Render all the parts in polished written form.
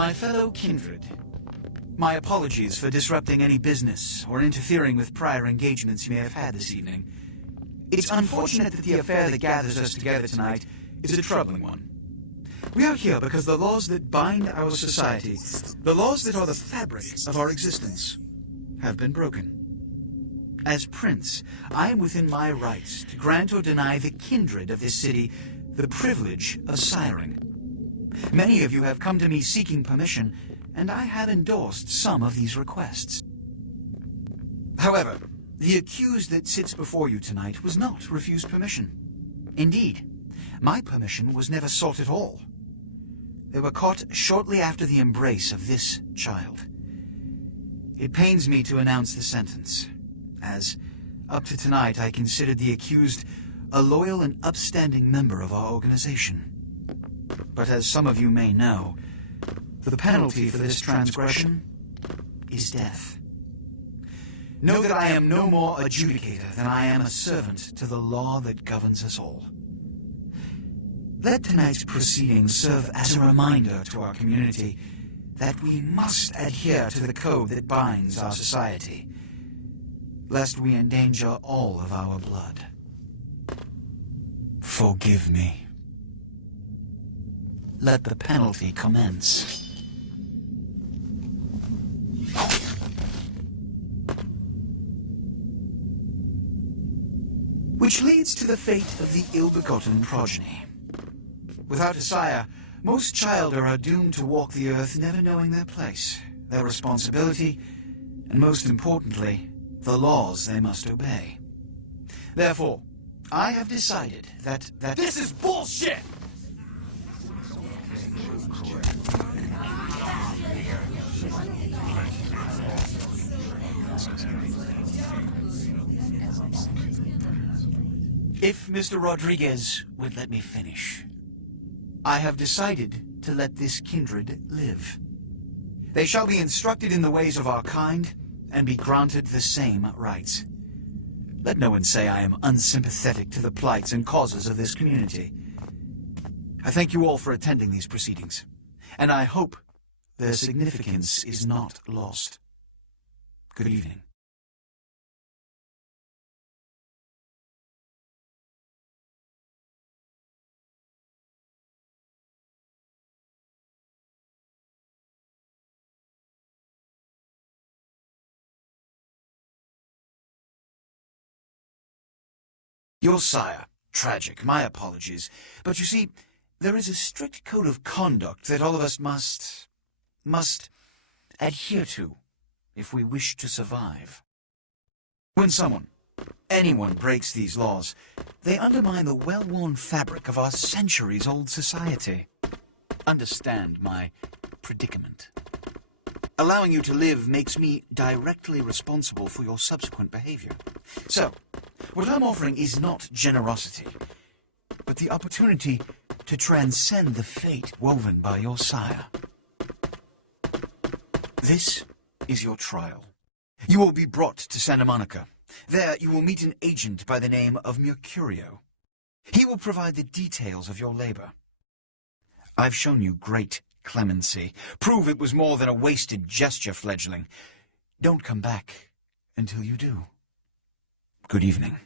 My fellow Kindred, my apologies for disrupting any business or interfering with prior engagements you may have had this evening. It's unfortunate that the affair that gathers us together tonight is a troubling one. We are here because the laws that bind our society, the laws that are the fabric of our existence, have been broken. As Prince, I am within my rights to grant or deny the Kindred of this city the privilege of siring. Many of you have come to me seeking permission, and I have endorsed some of these requests. However, the accused that sits before you tonight was not refused permission. Indeed, my permission was never sought at all. They were caught shortly after the embrace of this child. It pains me to announce the sentence, as, up to tonight, I considered the accused a loyal and upstanding member of our organization. But as some of you may know, the penalty for this transgression is death. Know that I am no more adjudicator than I am a servant to the law that governs us all. Let tonight's proceedings serve as a reminder to our community that we must adhere to the code that binds our society, lest we endanger all of our blood. Forgive me. Let the penalty commence. Which leads to the fate of the ill-begotten progeny. Without a sire, most children are doomed to walk the earth never knowing their place, their responsibility, and most importantly, the laws they must obey. Therefore, I have decided that This is bullshit! if Mr. Rodriguez would let me finish. I have decided to let this kindred live. They shall be instructed in the ways of our kind and be granted the same rights. Let no one say I am unsympathetic to the plights and causes of this community. I thank you all for attending these proceedings, and I hope their significance is not lost. Good evening. Your sire. Tragic. My apologies. But you see, there is a strict code of conduct that all of us must adhere to if we wish to survive. When anyone breaks these laws, they undermine the well-worn fabric of our centuries-old society. Understand my predicament. Allowing you to live makes me directly responsible for your subsequent behavior. So, what I'm offering is not generosity, but the opportunity to transcend the fate woven by your sire. This is your trial. You will be brought to Santa Monica. There you will meet an agent by the name of Mercurio. He will provide the details of your labor. I've shown you great clemency. Prove it was more than a wasted gesture, fledgling. Don't come back until you do. Good evening.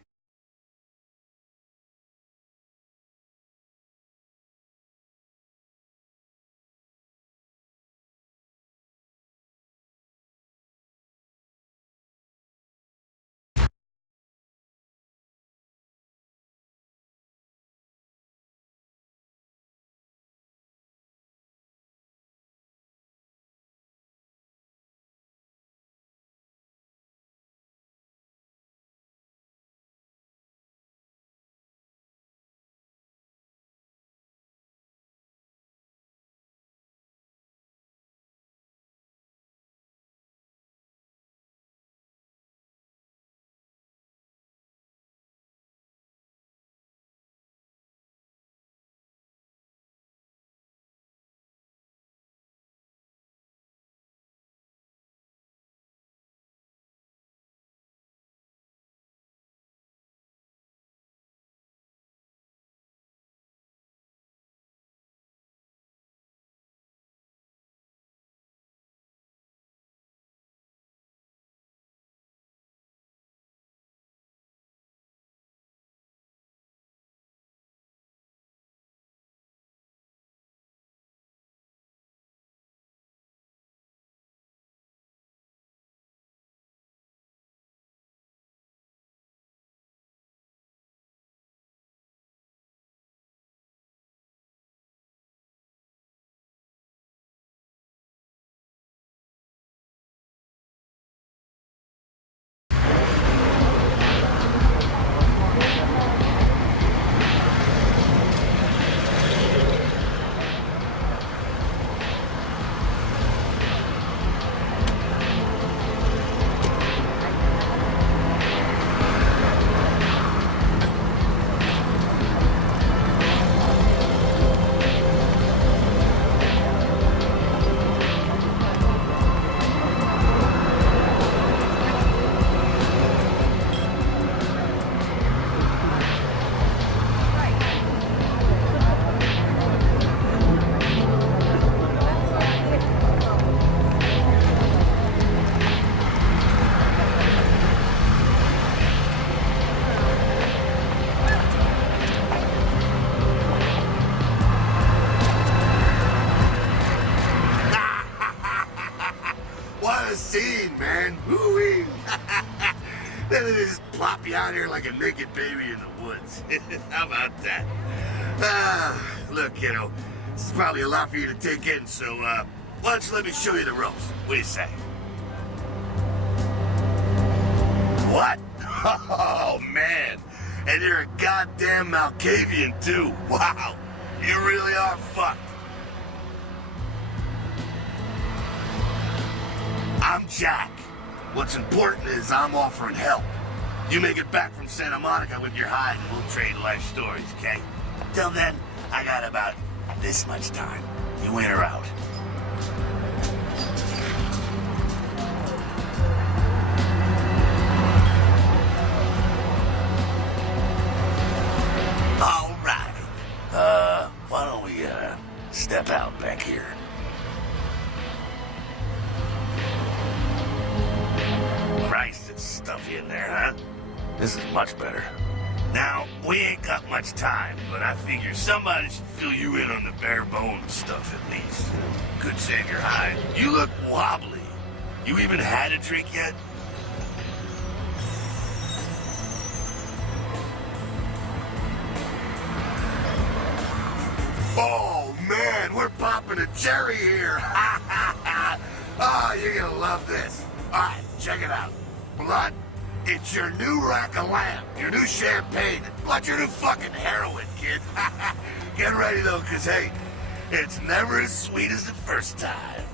What a scene, man. Woo-wee. Then they just plop you out here like a naked baby in the woods. How about that? Look, kiddo, this is probably a lot for you to take in, so, why don't you let me show you the ropes? What do you say? What? Oh, man. And you're a goddamn Malkavian, too. Wow. You really are fucked. I'm Jack. What's important is I'm offering help. You make it back from Santa Monica with your hide and we'll trade life stories, okay? Till then, I got about this much time. You in or out? All right. Why don't we, step out back here? Christ, it's stuffy in there, huh? This is much better. Now, we ain't got much time, but I figure somebody should fill you in on the bare bones stuff at least. Could save your hide. You look wobbly. You even had a drink yet? Oh, man, we're popping a cherry here. Oh, you're gonna love this. All right, check it out. Blood, it's your new rack of lamb, your new champagne, blood, your new fucking heroin, kid. Get ready, though, because, hey, it's never as sweet as the first time.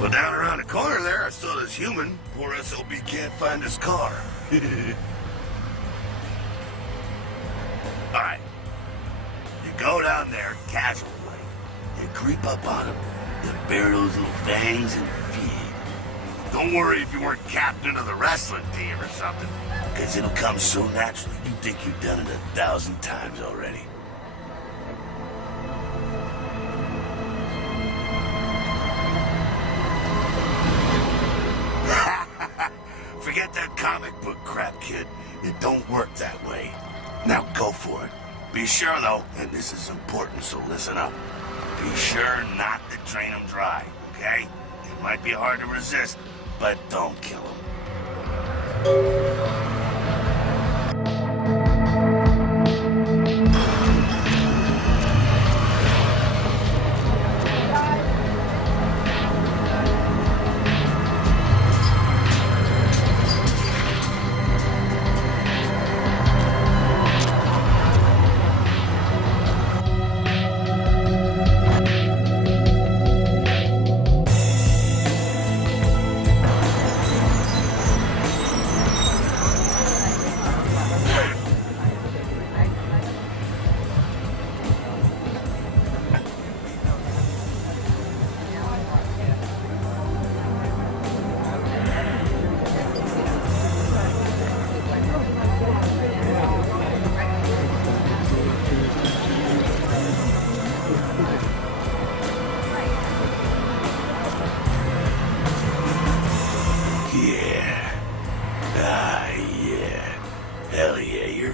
Well, down around the corner there, I saw this human. Poor SOB can't find his car. All right. You go down there casual like. You creep up on him. You bare those little fangs and feed. Don't worry if you weren't captain of the wrestling team or something, because it'll come so naturally you think you've done it 1,000 times already. Forget that comic book crap, kid. It don't work that way. Now go for it. Be sure, though, and this is important, so listen up. Be sure not to drain them dry, okay? It might be hard to resist, but don't kill them.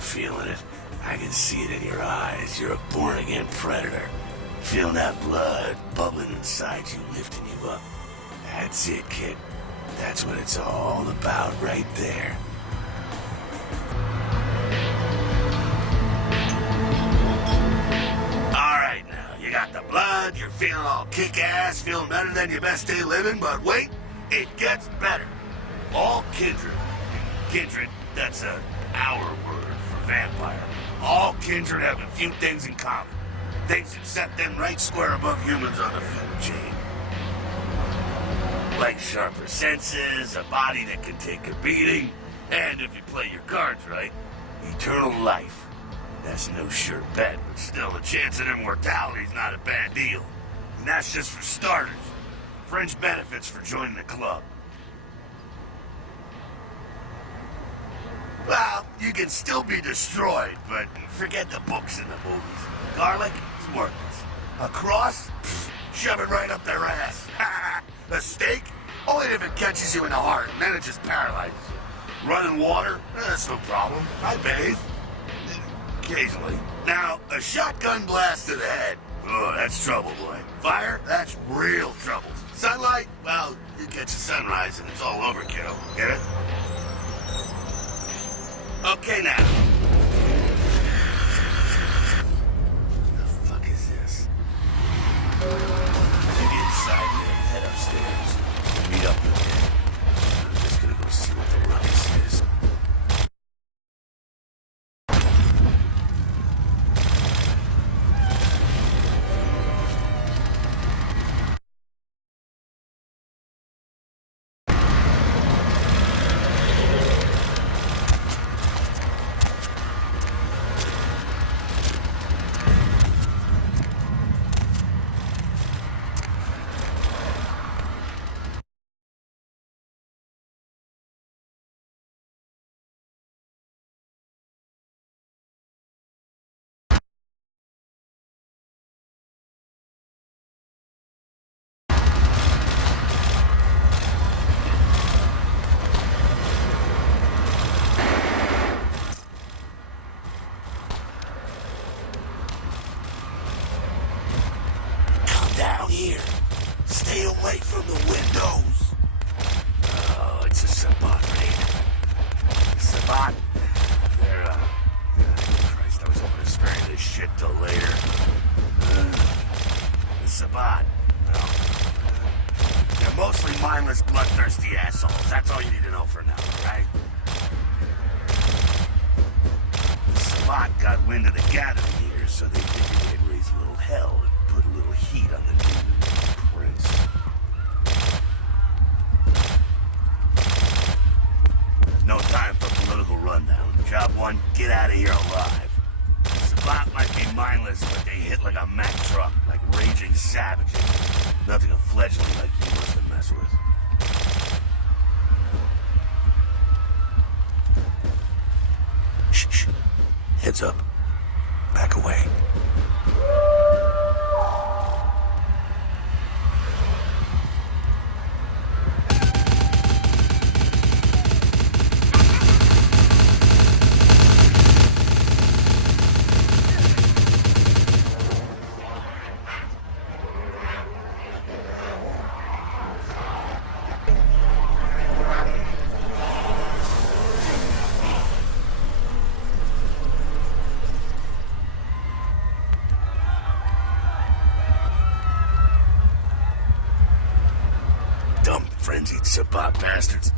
Feeling it. I can see it in your eyes. You're a born-again predator. Feeling that blood bubbling inside you, lifting you up. That's it, kid. That's what it's all about right there. Alright now, you got the blood, you're feeling all kick-ass, feeling better than your best day living, but wait, it gets better. All Kindred. Kindred, that's our word for vampire. All Kindred have a few things in common. Things that set them right square above humans on the food chain. Like sharper senses, a body that can take a beating, and if you play your cards right, eternal life. That's no sure bet, but still the chance of immortality's not a bad deal. And that's just for starters. Fringe benefits for joining the club. Well, you can still be destroyed, but forget the books and the movies. Garlic, it's worthless. A cross? Pfft, shove it right up their ass. A stake? Only if it catches you in the heart, and then it just paralyzes you. Running water? That's no problem. I bathe. Occasionally. Now, a shotgun blast to the head. Oh, that's trouble, boy. Fire? That's real trouble. Sunlight? Well, you catch the sunrise and it's all over, kiddo. Get it? Okay, now. The fuck is this? Get inside there and head upstairs. Meet up with me. I'm just gonna go see what the ruckus is. Down here. Stay away from the windows. Oh, it's a Sabat raid. Sabat? They're, Christ, I was hoping to spare this shit till later. The Sabat, well, they're mostly mindless, bloodthirsty assholes. That's all you need to know for now, right? The Sabat got wind of the gathering here, so they figured they'd raise a little hell and put a little heat on the new prince. No time for political rundown. Job one, get out of here alive. Sabat might be mindless, but they hit like a Mack truck, like raging savages. Nothing a fledgling like you wants to mess with. Shh, shh. Heads up. Back away. Frenzied Sabat bastards.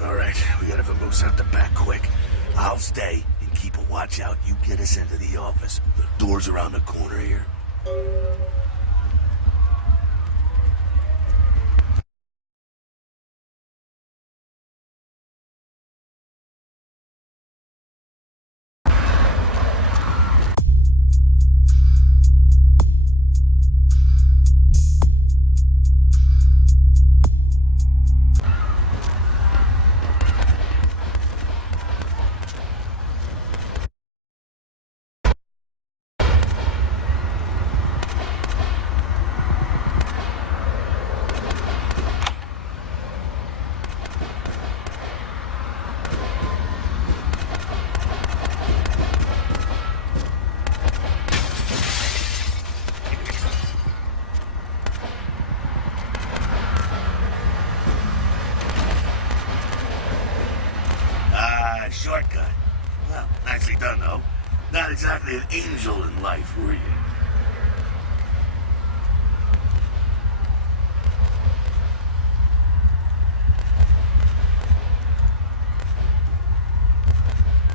Alright, we gotta vamoose out the back quick. I'll stay and keep a watch out. You get us into the office. The door's around the corner here. Shortcut. Well, nicely done, though. Not exactly an angel in life, were you?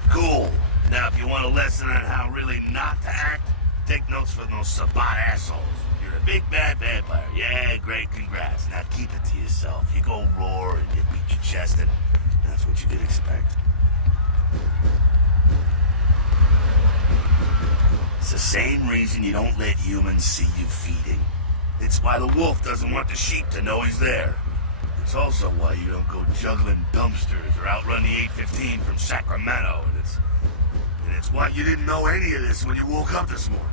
Cool. Now, if you want a lesson on how really not to act, take notes from those Sabat assholes. You're a big bad vampire. Yeah, great, congrats. Now keep it to yourself. You go roar and you beat your chest, and that's what you did expect. It's the same reason you don't let humans see you feeding. It's why the wolf doesn't want the sheep to know he's there. It's also why you don't go juggling dumpsters or outrun the 815 from Sacramento. And it's why you didn't know any of this when you woke up this morning.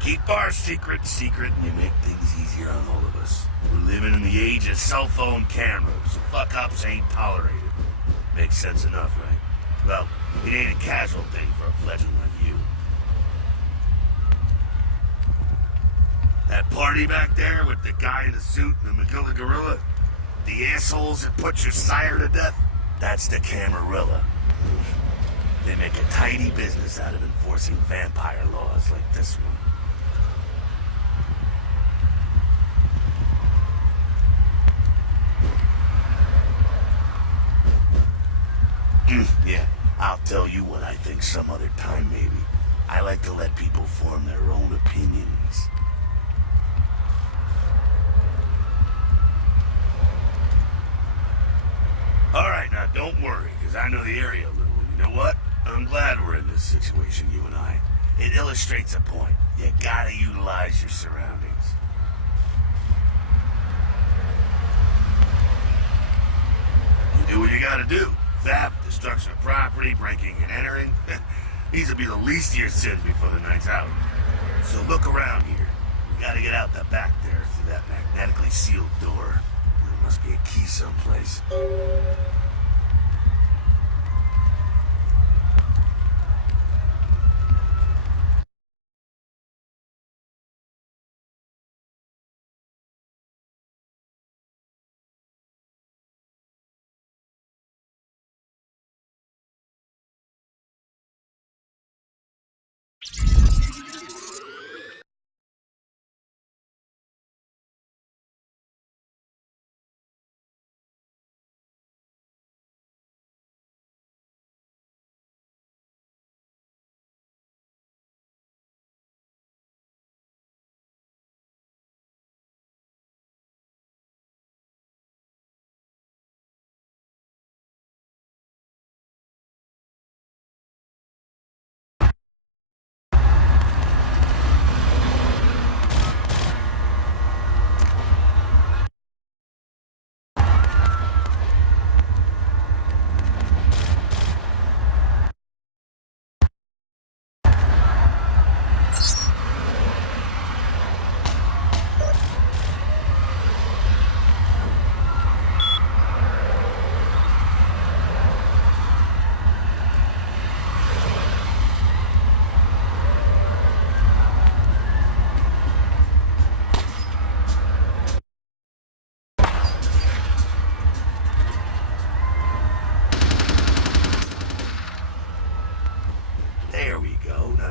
Keep our secret secret and you make things easier on all of us. We're living in the age of cell phone cameras. Fuck-ups ain't tolerated. Makes sense enough, right? Well, it ain't a casual thing for a fledgling like you. That party back there with the guy in the suit and the McGilla gorilla? The assholes that put your sire to death? That's the Camarilla. They make a tidy business out of enforcing vampire laws like this one. Yeah, I'll tell you what I think some other time, maybe. I like to let people form their own opinions. Alright, now don't worry, because I know the area a little. And you know what? I'm glad we're in this situation, you and I. It illustrates a point. You gotta utilize your surroundings. You do what you gotta do. Theft, destruction of property, breaking and entering. These will be the least of your sins before the night's out. So look around here. We gotta get out the back there through that magnetically sealed door. There must be a key someplace.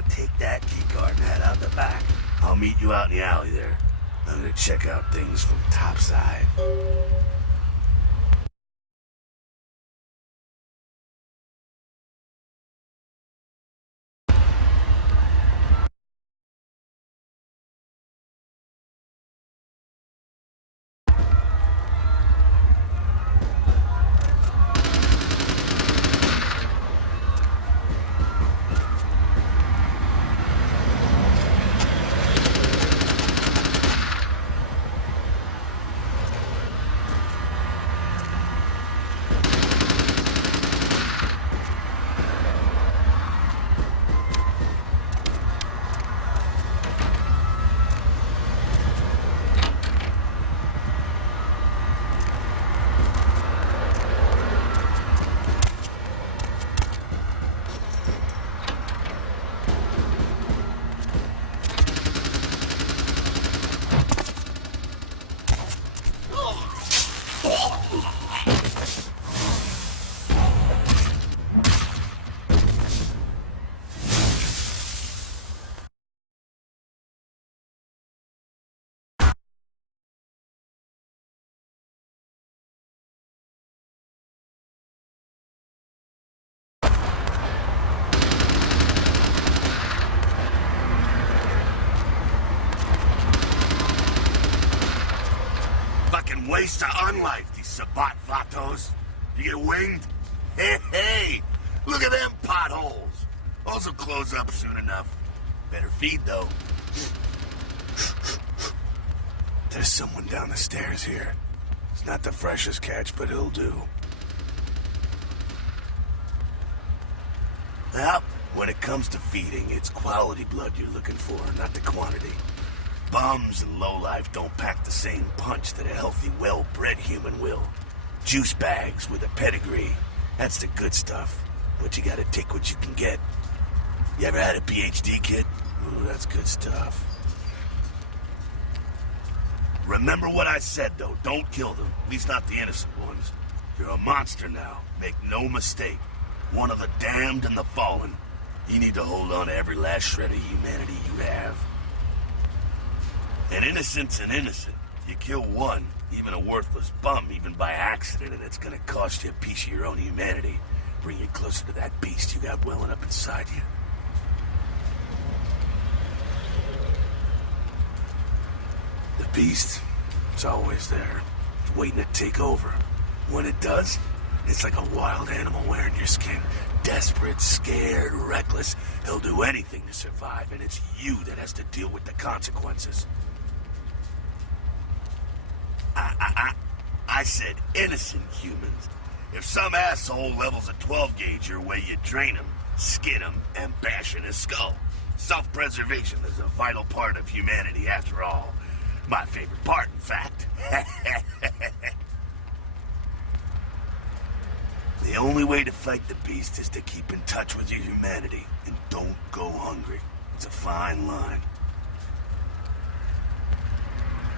Take that keycard and head out the back. I'll meet you out in the alley there. I'm gonna check out things from topside. Fucking waste of unlife, these Sabat Vatos. You get winged? Hey, look at them potholes. Those will close up soon enough. Better feed, though. There's someone down the stairs here. It's not the freshest catch, but it'll do. Well, when it comes to feeding, it's quality blood you're looking for, not the quantity. Bums and lowlife don't pack the same punch that a healthy, well-bred human will. Juice bags with a pedigree, that's the good stuff. but you gotta take what you can get. You ever had a PhD, kid? Ooh, that's good stuff. Remember what I said, though. Don't kill them. At least not the innocent ones. You're a monster now. Make no mistake. One of the damned and the fallen. You need to hold on to every last shred of humanity you have. An innocent's an innocent. You kill one, even a worthless bum, even by accident, and it's gonna cost you a piece of your own humanity. Bring you closer to that beast you got welling up inside you. The beast, it's always there, waiting to take over. When it does, it's like a wild animal wearing your skin. Desperate, scared, reckless. He'll do anything to survive, and it's you that has to deal with the consequences. I said innocent humans. If some asshole levels a 12 gauge your way, you drain him, skin him, and bash in his skull. Self-preservation is a vital part of humanity, after all. My favorite part, in fact. The only way to fight the beast is to keep in touch with your humanity, and don't go hungry. It's a fine line.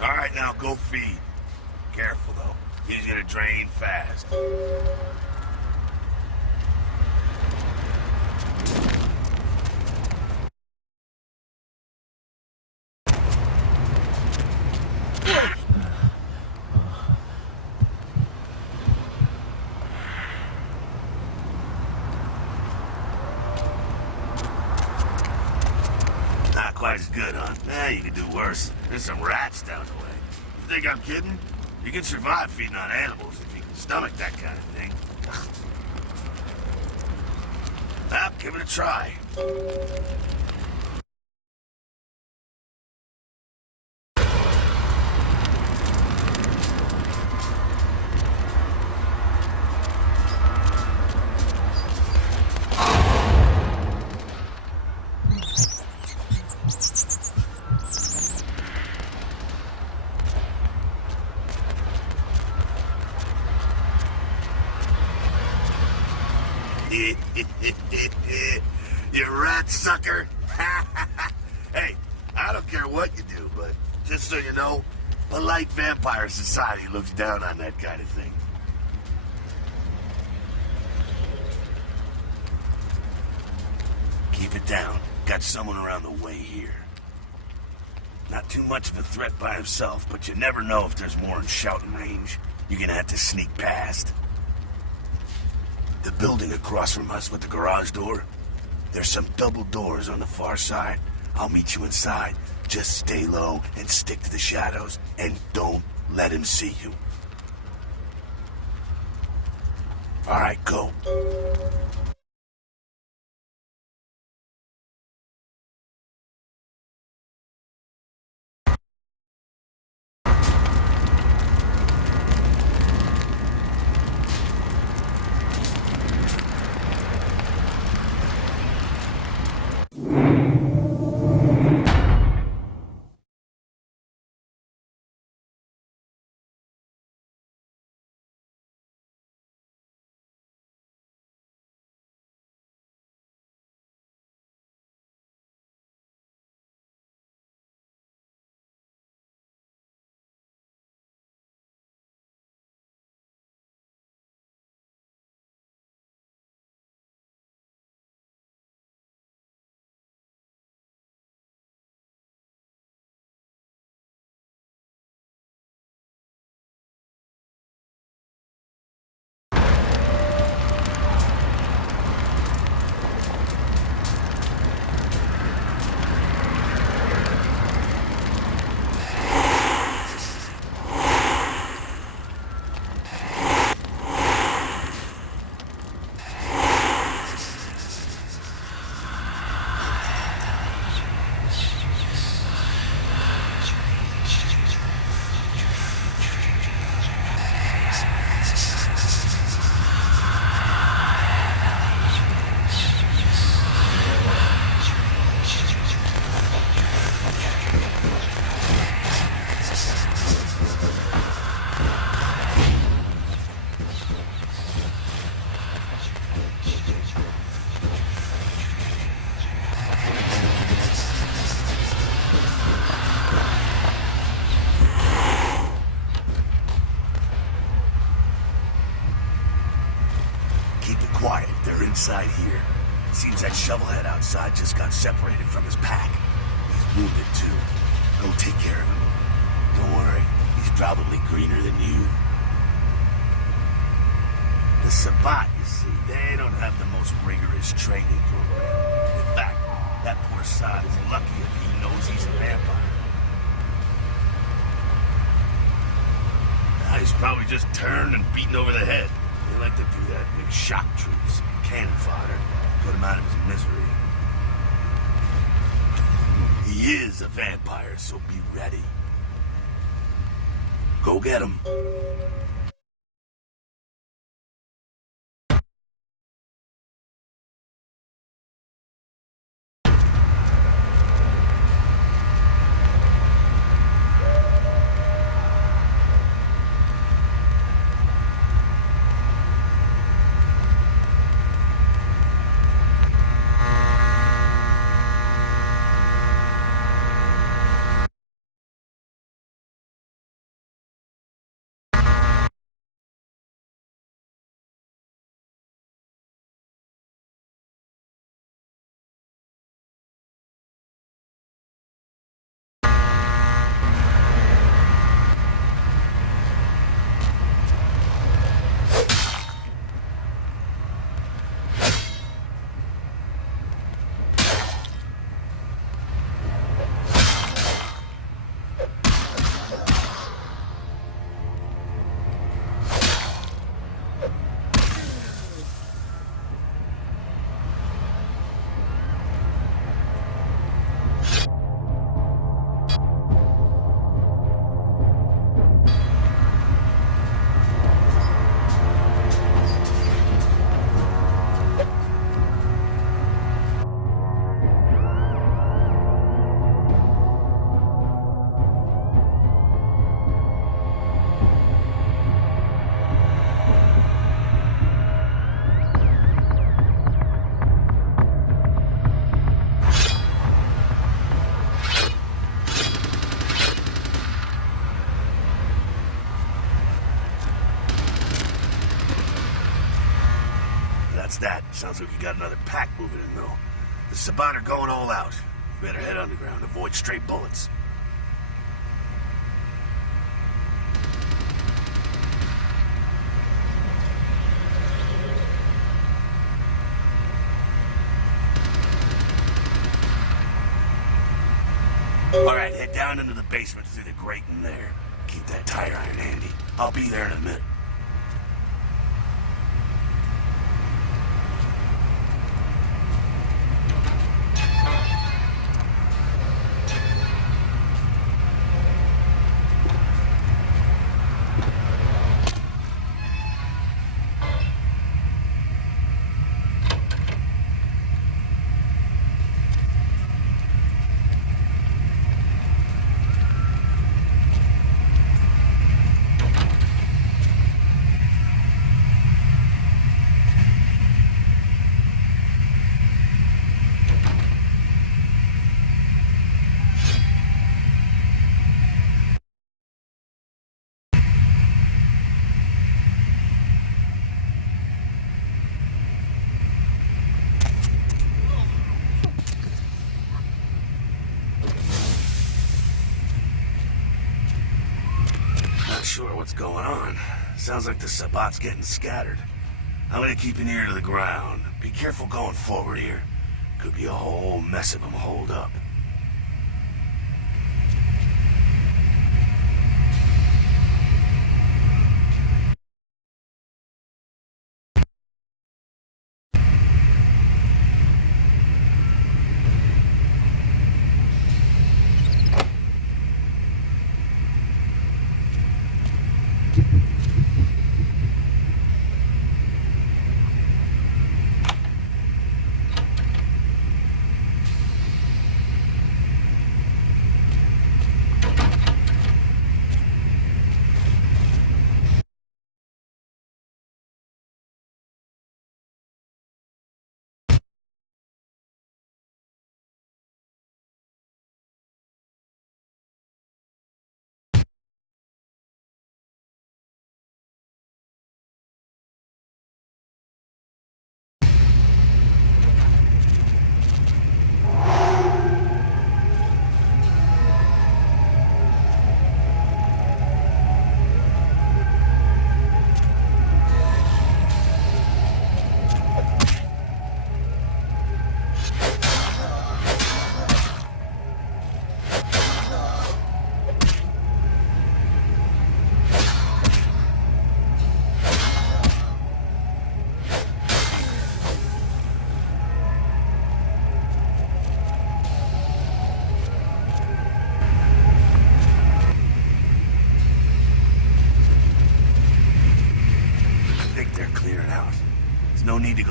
All right, now go feed. Careful, though. He's gonna drain fast. Not quite as good, huh? You can do worse. There's some rats down the way. You think I'm kidding? You can survive feeding on animals if you can stomach that kind of thing. Well, give it a try. You rat sucker. Hey, I don't care what you do, but just so you know, polite vampire society looks down on that kind of thing. Keep it down. Got someone around the way here. Not too much of a threat by himself, but you never know if there's more in shouting range. You're gonna have to sneak past. The building across from us with the garage door, there's some double doors on the far side. I'll meet you inside. Just stay low and stick to the shadows, and don't let him see you. All right, go. inside here. Seems that shovelhead outside just got separated from his pack. He's wounded too. Go take care of him. Don't worry, he's probably greener than you. The Sabbat, you see, they don't have the most rigorous training program. In fact, that poor sod is lucky if he knows he's a vampire. He's probably just turned and beaten over the head. They like to do that, make shock troops, cannon fodder, put him out of his misery. He is a vampire, so be ready. Go get him. That sounds like you got another pack moving in, though. The Sabbat are going all out. You better head underground, avoid stray bullets. Alright, head down into the basement through the grate in there. Keep that tire iron handy. I'll be there in a minute. Not sure what's going on. Sounds like the Sabbat's getting scattered. I'm gonna keep an ear to the ground. Be careful going forward here. Could be a whole mess of them holed up.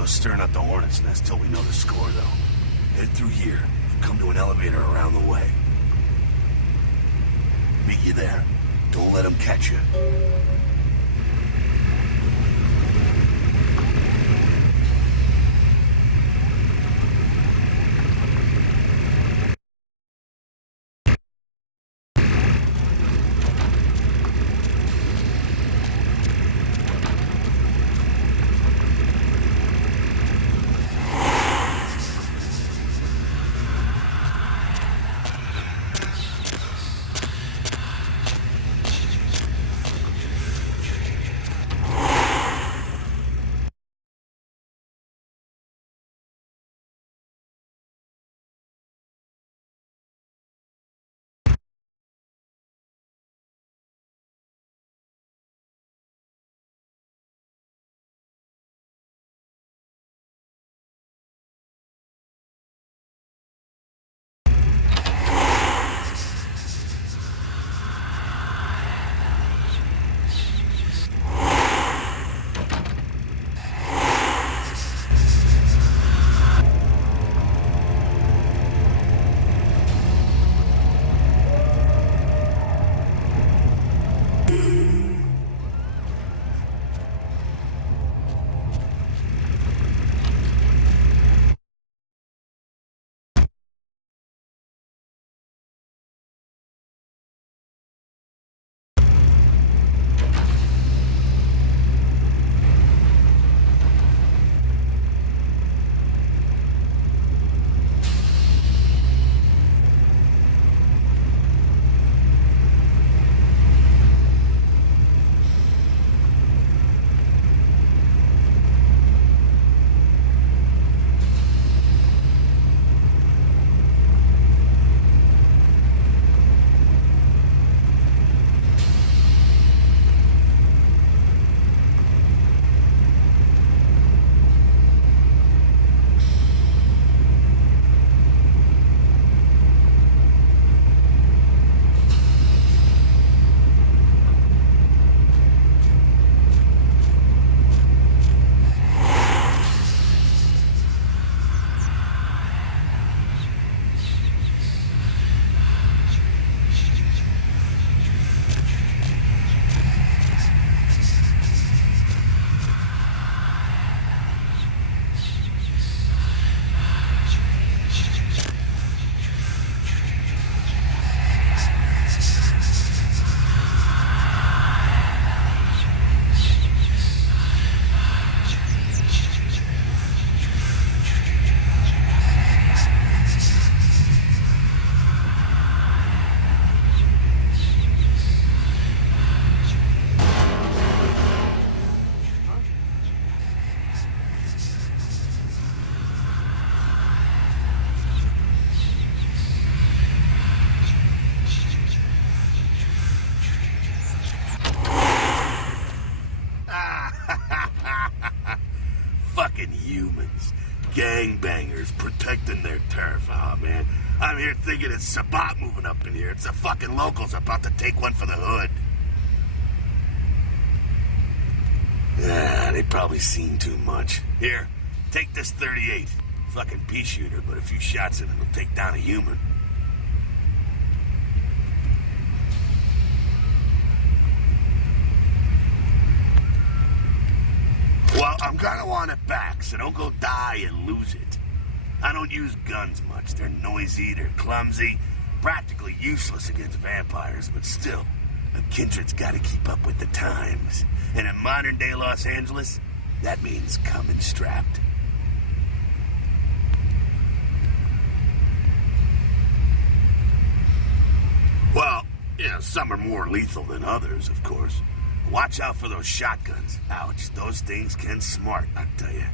stirring up the hornet's nest till we know the score, though. Head through here. Come to an elevator around the way. Meet you there. Don't let them catch you. Fucking humans. Gangbangers protecting their turf. Oh, man. I'm here thinking it's Sabat moving up in here. It's the fucking locals about to take one for the hood. They probably seen too much. Here, take this 38. Fucking pea shooter, but a few shots in it will take down a human. Well, I'm gonna want it back, so don't go die and lose it. I don't use guns much. They're noisy, they're clumsy, practically useless against vampires, but still, a Kindred's gotta keep up with the times. And in modern-day Los Angeles, that means coming strapped. Well, yeah, some are more lethal than others, of course. Watch out for those shotguns. Ouch, those things can smart, I tell you.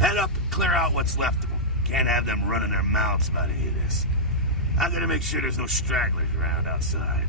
Head up and clear out what's left of them. Can't have them running their mouths about any of this. I'm gonna make sure there's no stragglers around outside.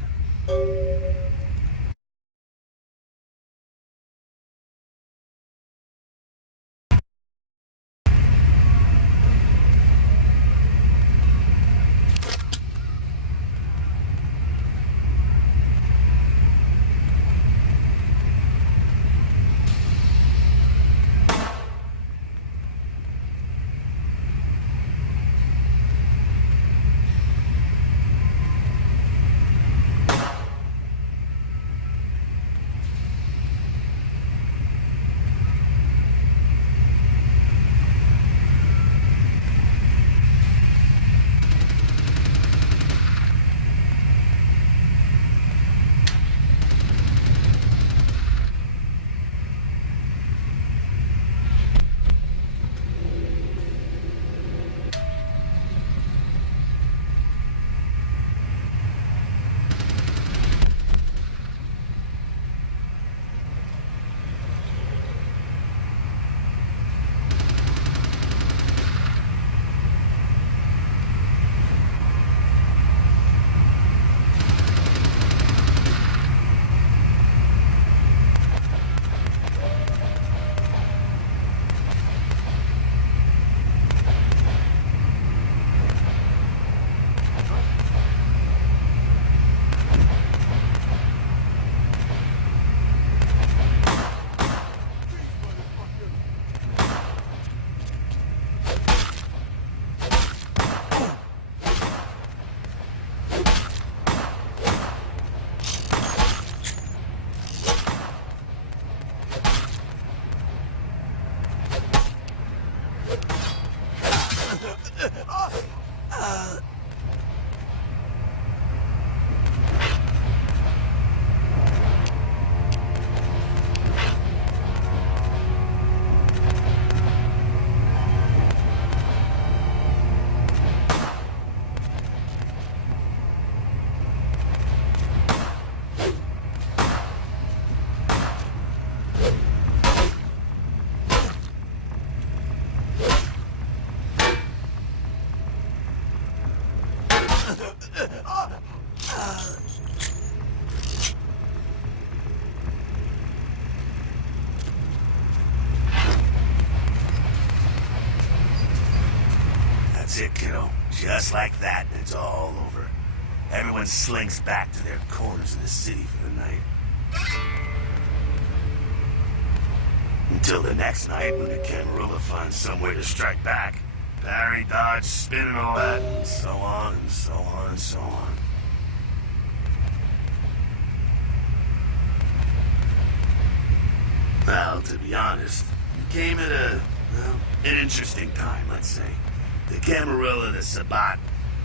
That's it, kiddo. Just like that, it's all over. Everyone slinks back to their corners of the city for the night. Until the next night when the Camarilla finds somewhere to strike back. Parry, dodge, spin and all that, and so on and so on and so on. Well, to be honest, you came at an interesting time, let's say. The Camarilla, the Sabat.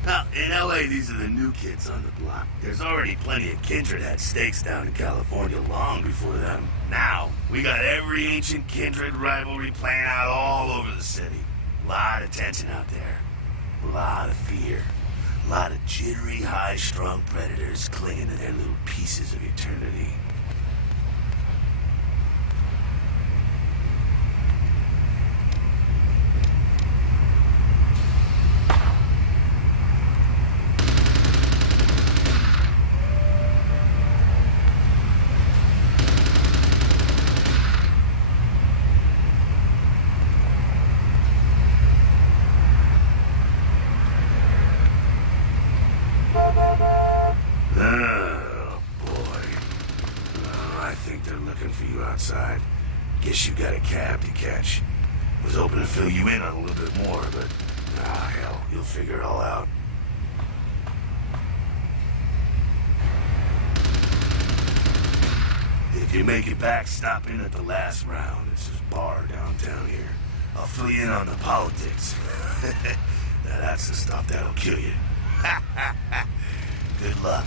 Now, in LA, these are the new kids on the block. There's already plenty of Kindred had stakes down in California long before them. Now, we got every ancient Kindred rivalry playing out all over the city. A lot of tension out there. A lot of fear. A lot of jittery, high-strung predators clinging to their little pieces of eternity. Oh, boy. I think they're looking for you outside. Guess you got a cab to catch. Was hoping to fill you in on a little bit more, but... hell, you'll figure it all out. If you make it back, stop in at the last round. It's this bar downtown here. I'll fill you in on the politics. Now that's the stuff that'll kill you. Good luck.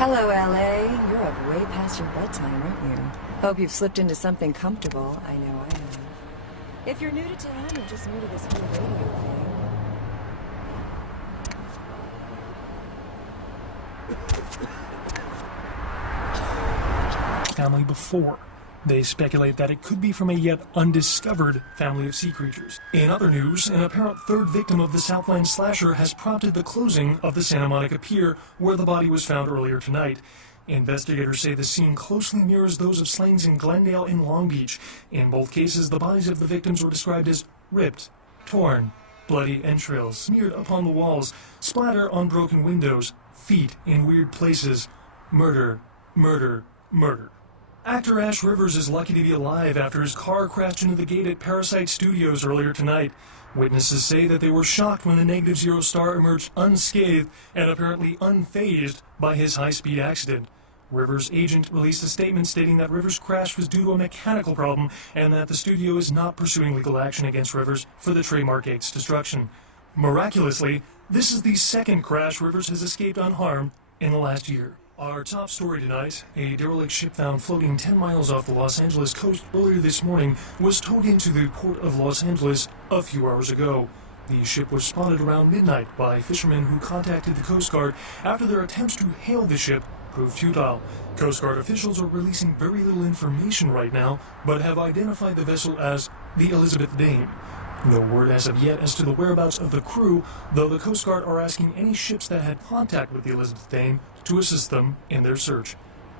Hello, LA. You're up way past your bedtime, aren't you? Hope you've slipped into something comfortable. I know I have. If you're new to town or just new to this whole radio thing. Family before. They speculate that it could be from a yet undiscovered family of sea creatures. In other news, an apparent third victim of the Southland slasher has prompted the closing of the Santa Monica Pier, where the body was found earlier tonight. Investigators say the scene closely mirrors those of slayings in Glendale and Long Beach. In both cases, the bodies of the victims were described as ripped, torn, bloody entrails smeared upon the walls, splatter on broken windows, feet in weird places. Murder, murder, murder. Actor Ash Rivers is lucky to be alive after his car crashed into the gate at Parasite Studios earlier tonight. Witnesses say that they were shocked when the Negative Zero star emerged unscathed and apparently unfazed by his high-speed accident. Rivers' agent released a statement stating that Rivers' crash was due to a mechanical problem and that the studio is not pursuing legal action against Rivers for the trademark gate's destruction. Miraculously, this is the second crash Rivers has escaped unharmed in the last year. Our top story tonight, a derelict ship found floating 10 miles off the Los Angeles coast earlier this morning was towed into the port of Los Angeles a few hours ago. The ship was spotted around midnight by fishermen who contacted the Coast Guard after their attempts to hail the ship proved futile. Coast Guard officials are releasing very little information right now, but have identified the vessel as the Elizabeth Dane. No word as of yet as to the whereabouts of the crew, though the Coast Guard are asking any ships that had contact with the Elizabeth Dane to assist them in their search.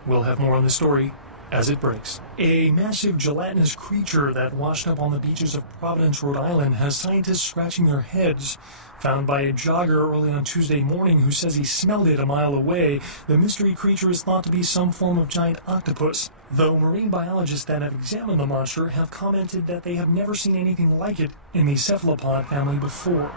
We'll have more on this story as it breaks. A massive gelatinous creature that washed up on the beaches of Providence, Rhode Island, has scientists scratching their heads. Found by a jogger early on Tuesday morning who says he smelled it a mile away, the mystery creature is thought to be some form of giant octopus, though marine biologists that have examined the monster have commented that they have never seen anything like it in the cephalopod family before.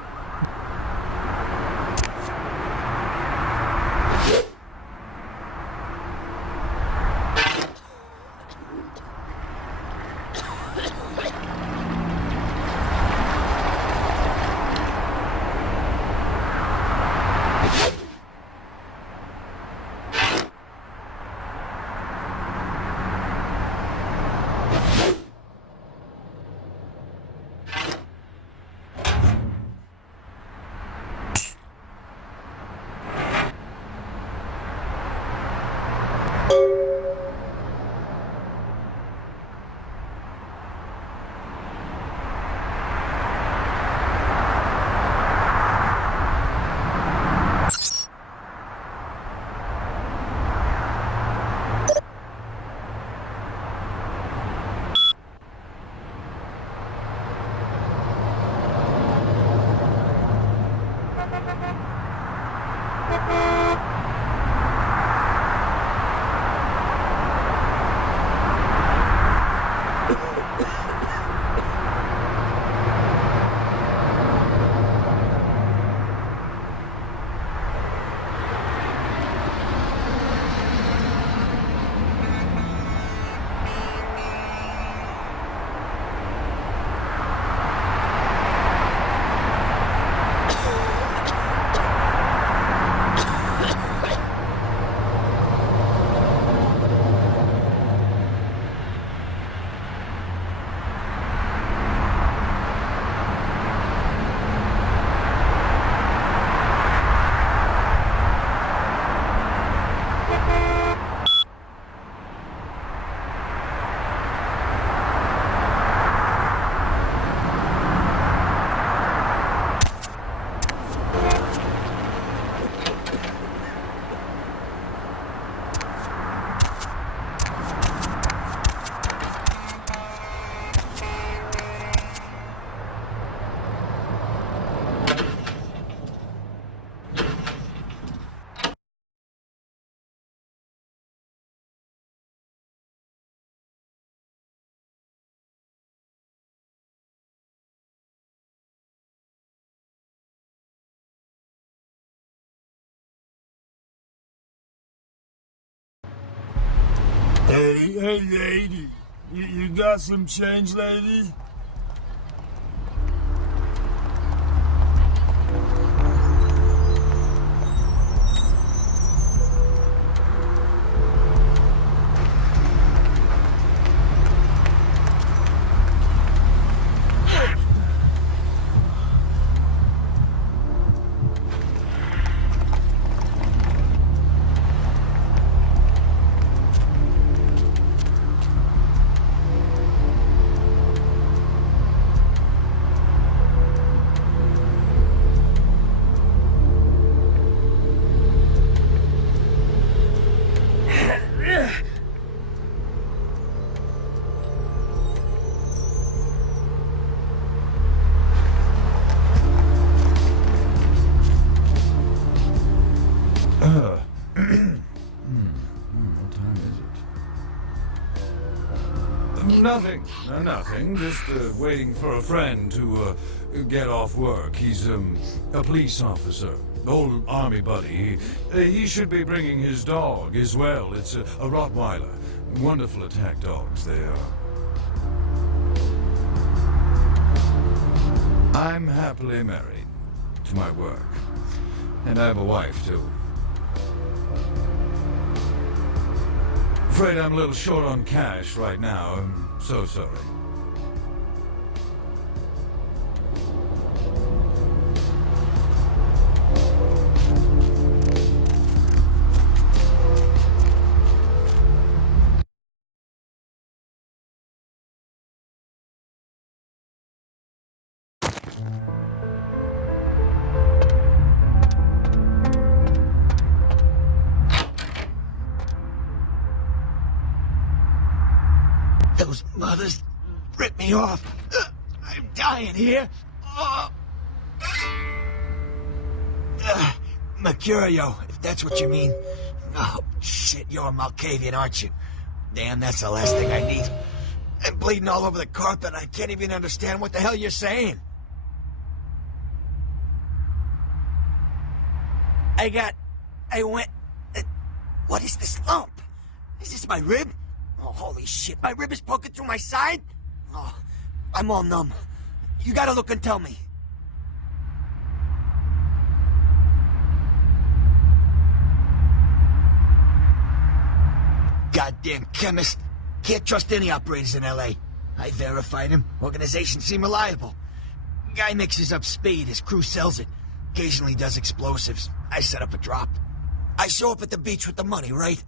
Hey, lady. You got some change, lady? Nothing. Just waiting for a friend to get off work. He's a police officer, old army buddy. He should be bringing his dog as well. It's a Rottweiler. Wonderful attack dogs they are. I'm happily married to my work, and I have a wife too. Afraid I'm a little short on cash right now. I'm so sorry. Those mothers ripped me off. I'm dying here. Mercurio, if that's what you mean. Oh, shit, you're a Malkavian, aren't you? Damn, that's the last thing I need. I'm bleeding all over the carpet. I can't even understand what the hell you're saying. What is this lump? Is this my rib? Oh, holy shit, my rib is poking through my side? Oh, I'm all numb. You gotta look and tell me. Goddamn chemist. Can't trust any operators in LA. I verified him. Organizations seem reliable. Guy mixes up speed, his crew sells it. Occasionally does explosives. I set up a drop. I show up at the beach with the money, right?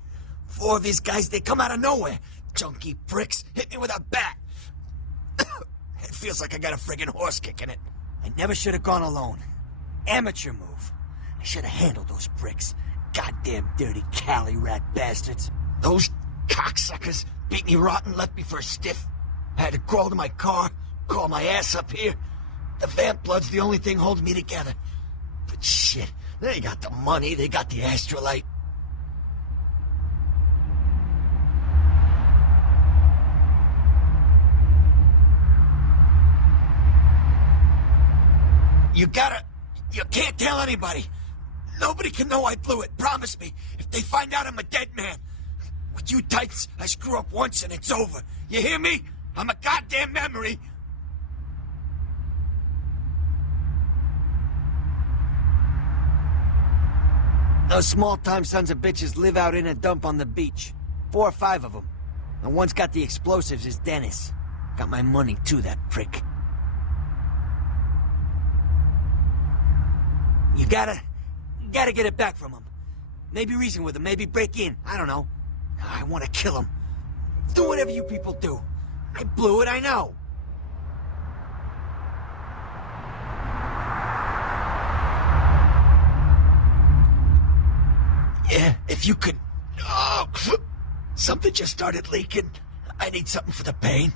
4 of these guys, they come out of nowhere. Junky pricks hit me with a bat. It feels like I got a friggin' horse kick in it. I never should have gone alone. Amateur move. I should have handled those pricks. Goddamn dirty Cali rat bastards. Those cocksuckers beat me rotten, left me for a stiff. I had to crawl to my car, crawl my ass up here. The vamp blood's the only thing holding me together. But shit, they got the money, they got the astrolite. You can't tell anybody. Nobody can know I blew it, promise me. If they find out I'm a dead man. With you types, I screw up once and it's over. You hear me? I'm a goddamn memory. Those small-time sons of bitches live out in a dump on the beach. 4 or 5 of them. And one's got the explosives is Dennis. Got my money too, that prick. You gotta get it back from him. Maybe reason with him, maybe break in. I don't know. I want to kill him. Do whatever you people do. I blew it, I know. Yeah, if you could... Oh, something just started leaking. I need something for the pain.